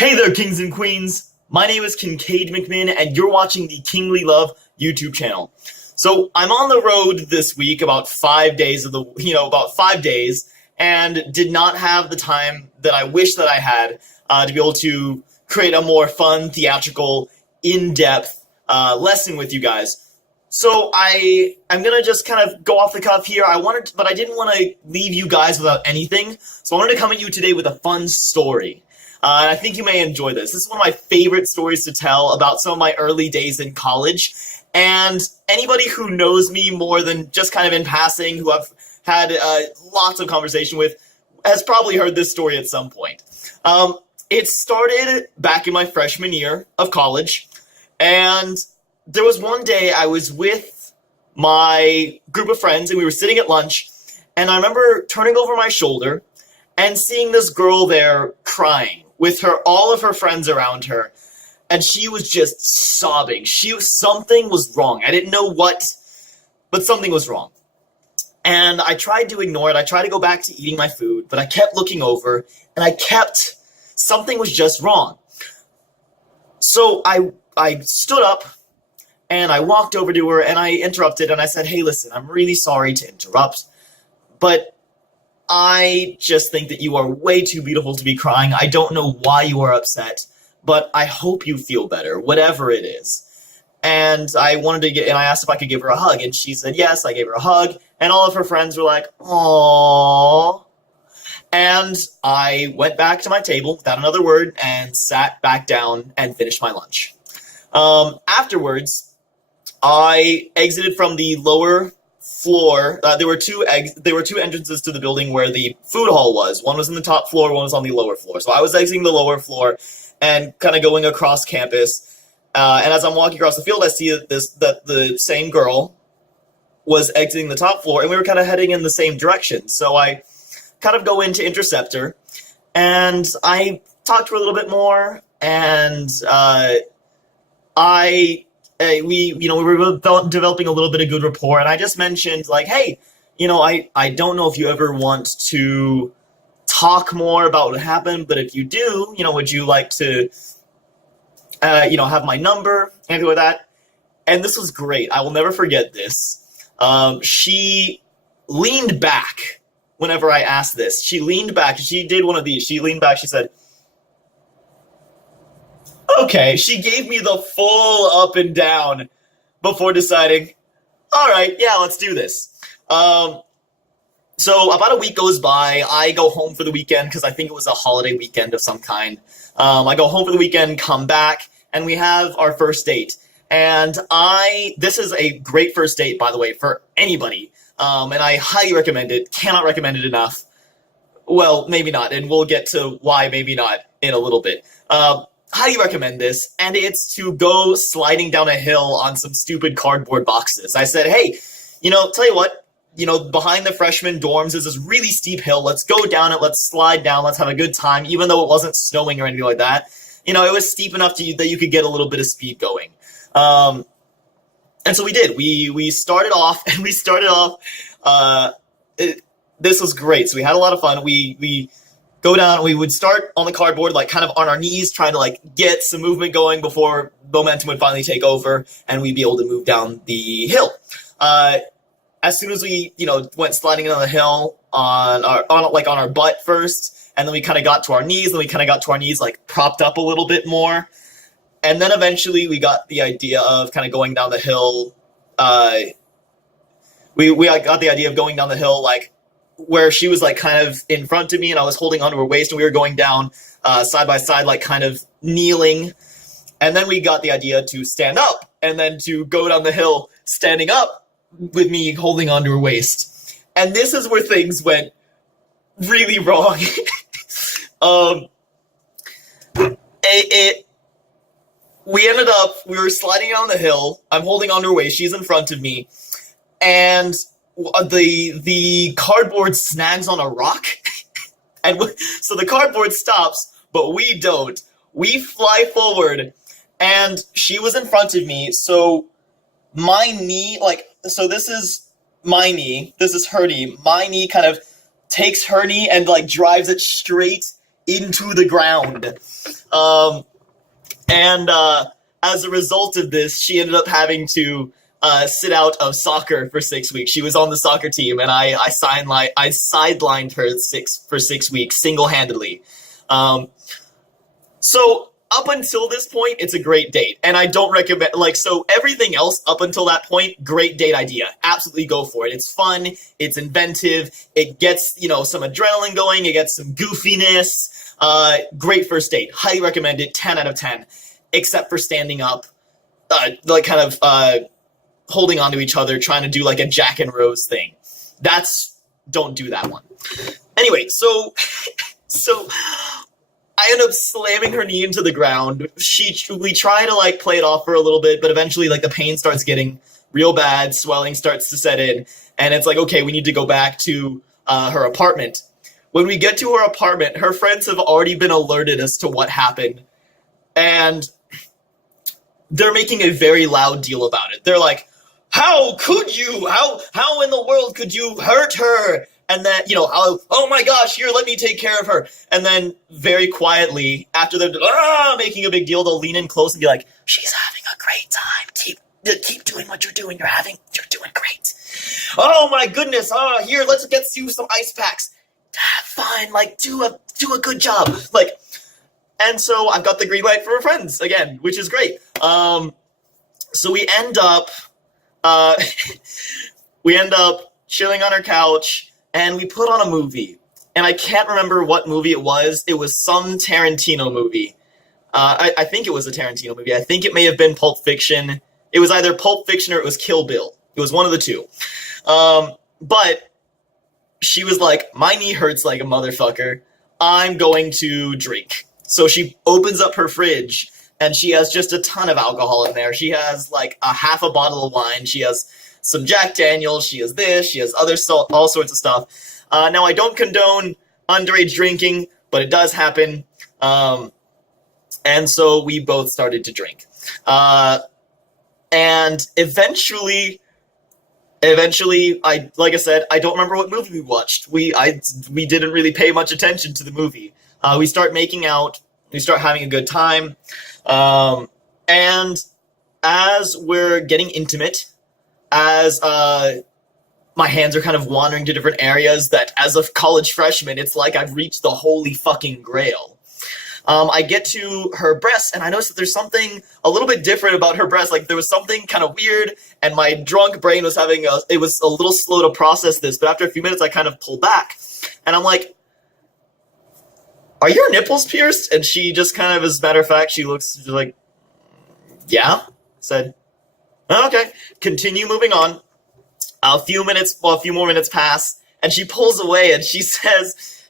Hey there, kings and queens. My name is Kincaid McMinn, and you're watching the Kingly Love YouTube channel. So I'm on the road this week, about 5 days about 5 days, and did not have the time that I wish that I had to be able to create a more fun, theatrical, in-depth lesson with you guys. So I'm gonna just kind of go off the cuff here. But I didn't want to leave you guys without anything. So I wanted to come at you today with a fun story. And I think you may enjoy this. This is one of my favorite stories to tell about some of my early days in college. And anybody who knows me more than just kind of in passing, who I've had lots of conversation with, has probably heard this story at some point. It started back in my freshman year of college, and there was one day I was with my group of friends, and we were sitting at lunch, and I remember turning over my shoulder and seeing this girl there crying with all of her friends around her, and she was just sobbing. Something was wrong. I didn't know what, but something was wrong. And I tried to ignore it. I tried to go back to eating my food, but I kept looking over, and something was just wrong. So I stood up, and I walked over to her, and I interrupted, and I said, "Hey, listen, I'm really sorry to interrupt, but I just think that you are way too beautiful to be crying. I don't know why you are upset, but I hope you feel better, whatever it is." And I asked if I could give her a hug, and she said yes. I gave her a hug, and all of her friends were like, "Aww." And I went back to my table without another word and sat back down and finished my lunch. Afterwards, I exited from the lower floor. There were two entrances to the building where the food hall was. One was in the top floor, one was on the lower floor. So I was exiting the lower floor and kind of going across campus. And as I'm walking across the field, I see that the same girl was exiting the top floor, and we were kind of heading in the same direction. So I kind of go in to intercept her, and I talk to her a little bit more, and we were developing a little bit of good rapport, and I just mentioned, like, "Hey, I don't know if you ever want to talk more about what happened, but if you do, would you like to, have my number," anything like that. And this was great. I will never forget this. She leaned back whenever I asked this. She leaned back. She did one of these. She leaned back. She said, "Okay." She gave me the full up and down before deciding, "All right, yeah, let's do this." So about a week goes by. I go home for the weekend because I think it was a holiday weekend of some kind. I go home for the weekend, come back, and we have our first date. And this is a great first date, by the way, for anybody. And I highly recommend it. Cannot recommend it enough. Well, maybe not, and we'll get to why maybe not in a little bit. Highly recommend this, and it's to go sliding down a hill on some stupid cardboard boxes. I said, "Hey, tell you what, behind the freshman dorms is this really steep hill. Let's go down it, let's slide down, let's have a good time," even though it wasn't snowing or anything like that. It was steep enough that you could get a little bit of speed going. And so we did. We started off, and this was great. So we had a lot of fun. We go down, and we would start on the cardboard, like kind of on our knees, trying to like get some movement going before momentum would finally take over, and we'd be able to move down the hill. As soon as we, went sliding down the hill on our butt first, and then we kind of got to our knees, and we kind of got to our knees like propped up a little bit more, and then eventually we got the idea of kind of going down the hill. We got the idea of going down the hill like where she was like kind of in front of me, and I was holding onto her waist, and we were going down side by side, like kind of kneeling. And then we got the idea to stand up, and then to go down the hill standing up with me holding onto her waist. And this is where things went really wrong. We were sliding down the hill. I'm holding onto her waist. She's in front of me. And the cardboard snags on a rock. And so the cardboard stops, but we don't. We fly forward, and she was in front of me. So my knee, this is my knee. This is her knee. My knee kind of takes her knee and drives it straight into the ground. And as a result of this, she ended up having to sit out of soccer for 6 weeks. She was on the soccer team, and I sidelined her for 6 weeks single-handedly. So up until this point, it's a great date, and I don't recommend, so everything else up until that point, great date idea. Absolutely go for it. It's fun, it's inventive, it gets, some adrenaline going, it gets some goofiness. Great first date. Highly recommend it. 10 out of 10. Except for standing up, holding onto each other, trying to do like a Jack and Rose thing. Don't do that one. Anyway, so I end up slamming her knee into the ground. We try to play it off for a little bit, but eventually the pain starts getting real bad. Swelling starts to set in, and it's okay, we need to go back to her apartment. When we get to her apartment, her friends have already been alerted as to what happened, and they're making a very loud deal about it. They're like, how could you? How in the world could you hurt her? And then, oh my gosh, here, let me take care of her. And then very quietly, after they're making a big deal, they'll lean in close and be like, she's having a great time. Keep doing what you're doing. You're doing great. Oh my goodness. Here, let's get you some ice packs. Fine, do a good job. And so I've got the green light for her friends again, which is great. So we end up chilling on her couch, and we put on a movie. And I can't remember what movie it was. It was some Tarantino movie. I think it was a Tarantino movie. I think it may have been Pulp Fiction. It was either Pulp Fiction or it was Kill Bill. It was one of the two. But she was like, my knee hurts like a motherfucker. I'm going to drink. So she opens up her fridge, and she has just a ton of alcohol in there. She has a half a bottle of wine. She has some Jack Daniels. She has this. She has all sorts of stuff. Now, I don't condone underage drinking, but it does happen. And so we both started to drink. And eventually, like I said, I don't remember what movie we watched. We didn't really pay much attention to the movie. We start making out. We start having a good time. And as we're getting intimate, as my hands are kind of wandering to different areas, that as a college freshman, it's like I've reached the holy fucking grail. I get to her breasts, and I notice that there's something a little bit different about her breasts. There was something kind of weird, and my drunk brain was it was a little slow to process this, but after a few minutes, I kind of pull back, and I'm like, are your nipples pierced? And she just kind of, as a matter of fact, she looks like, yeah. I said, okay, continue moving on. A few more minutes pass, and she pulls away, and she says,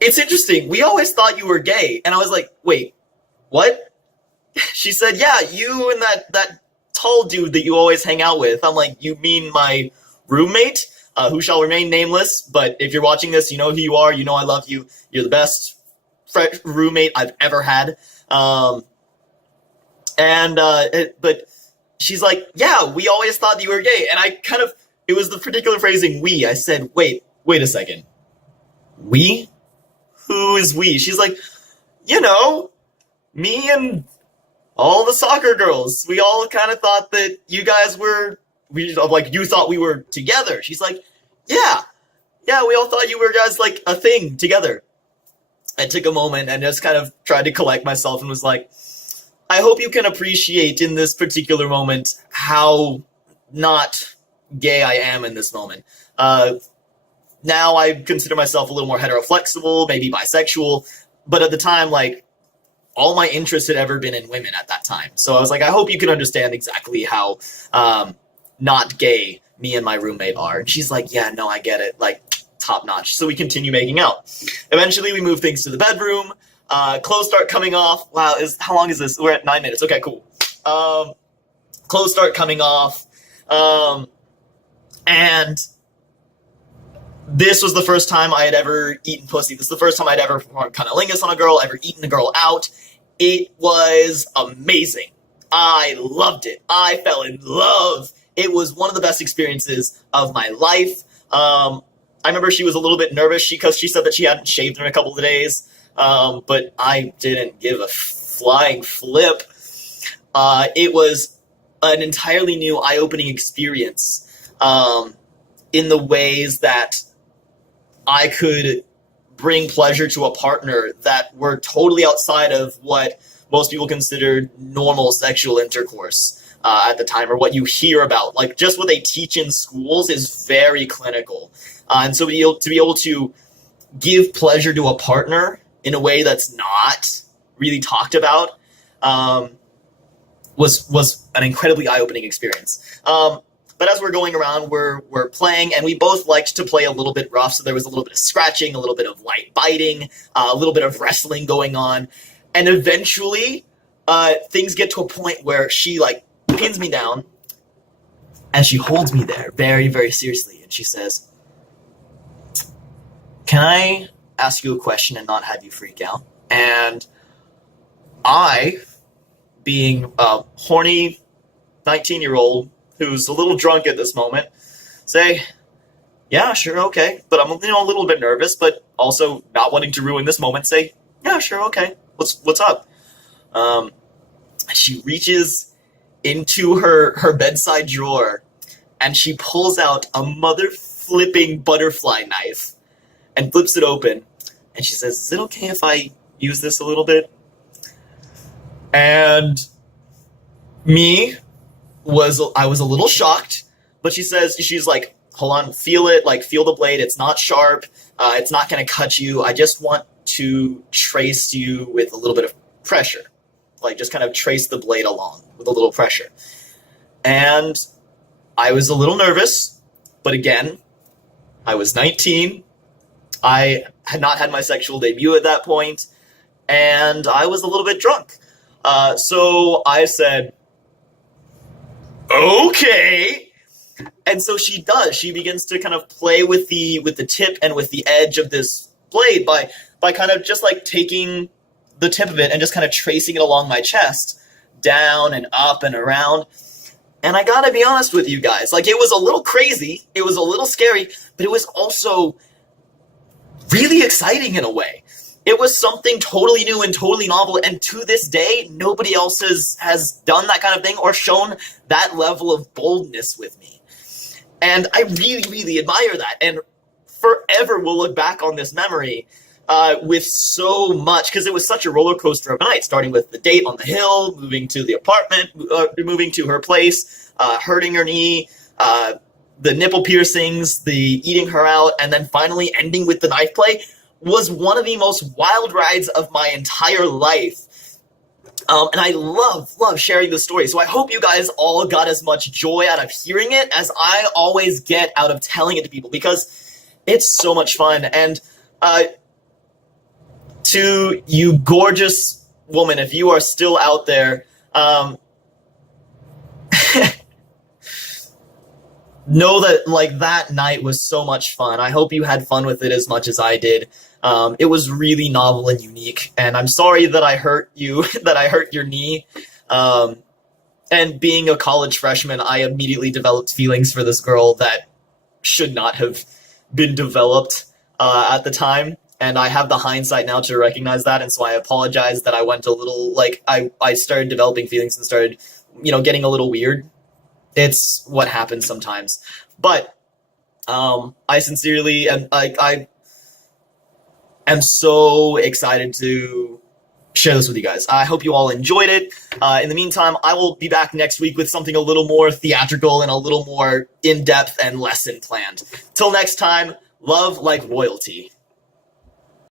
it's interesting. We always thought you were gay. And I was like, wait, what? She said, yeah, you and that tall dude that you always hang out with. I'm like, you mean my roommate, who shall remain nameless? But if you're watching this, you know who you are. You know I love you. You're the best roommate I've ever had. But she's like, yeah, we always thought you were gay. And it was the particular phrasing, we. I said, wait a second. We? Who is we? She's like, me and all the soccer girls. We all kind of thought that you guys you thought we were together. She's like, yeah, we all thought you were guys a thing together. I took a moment and just kind of tried to collect myself and was like, I hope you can appreciate in this particular moment how not gay I am in this moment. Now I consider myself a little more heteroflexible, maybe bisexual, but at the time, all my interest had ever been in women at that time. So I was like, I hope you can understand exactly how not gay me and my roommate are. And she's like, yeah, no, I get it. Top notch. So we continue making out. Eventually, we move things to the bedroom. Clothes start coming off. Wow, how long is this? We're at 9 minutes. Okay, cool. Clothes start coming off. And this was the first time I had ever eaten pussy. This is the first time I'd ever performed cunnilingus on a girl, ever eaten a girl out. It was amazing. I loved it. I fell in love. It was one of the best experiences of my life. I remember she was a little bit nervous because she said that she hadn't shaved in a couple of days. but I didn't give a flying flip. It was an entirely new, eye-opening experience in the ways that I could bring pleasure to a partner that were totally outside of what most people considered normal sexual intercourse at the time, or what you hear about. Like, just what they teach in schools is very clinical. And so to be able to give pleasure to a partner in a way that's not really talked about was an incredibly eye-opening experience. But as we're going around, we're playing, and we both liked to play a little bit rough, so there was a little bit of scratching, a little bit of light biting, a little bit of wrestling going on, and eventually things get to a point where she, like, pins me down, and she holds me there very, very seriously, and she says, "Can I ask you a question and not have you freak out?" And I, being a horny 19-year-old who's a little drunk at this moment, say, "Yeah, sure, okay." But I'm, a little bit nervous, but also not wanting to ruin this moment, say, "Yeah, sure, okay. What's up?" She reaches into her bedside drawer, and she pulls out a mother-flipping butterfly knife and flips it open, and she says, "Is it okay if I use this a little bit?" And I was a little shocked, but she's like, "Hold on, feel it, like, feel the blade. It's not sharp. It's not going to cut you. I just want to trace you with a little bit of pressure. Like, just kind of trace the blade along with a little pressure." And I was a little nervous, but again, I was 19. I had not had my sexual debut at that point, and I was a little bit drunk. So I said, "Okay." And so she does. She begins to kind of play with the tip and with the edge of this blade by kind of just like taking the tip of it and just kind of tracing it along my chest, down and up and around. And I gotta be honest with you guys, like, it was a little crazy, it was a little scary, but it was also really exciting in a way. It was something totally new and totally novel, and to this day, nobody else has done that kind of thing or shown that level of boldness with me. And I really, really admire that, and forever will look back on this memory with so much, because it was such a roller coaster of a night, starting with the date on the hill, moving to the apartment, moving to her place, hurting her knee, the nipple piercings, the eating her out, and then finally ending with the knife play was one of the most wild rides of my entire life. And I love sharing this story. So I hope you guys all got as much joy out of hearing it as I always get out of telling it to people, because it's so much fun. And to you gorgeous woman, if you are still out there, know that, like, that night was so much fun. I hope you had fun with it as much as I did. It was really novel and unique, and I'm sorry that I hurt you, that I hurt your knee. And being a college freshman, I immediately developed feelings for this girl that should not have been developed at the time. And I have the hindsight now to recognize that, and so I apologize that I went a little, like, I started developing feelings and started, getting a little weird. It's what happens sometimes. But I sincerely I am so excited to share this with you guys. I hope you all enjoyed it. In the meantime, I will be back next week with something a little more theatrical and a little more in-depth and lesson planned. Till next time, love like royalty.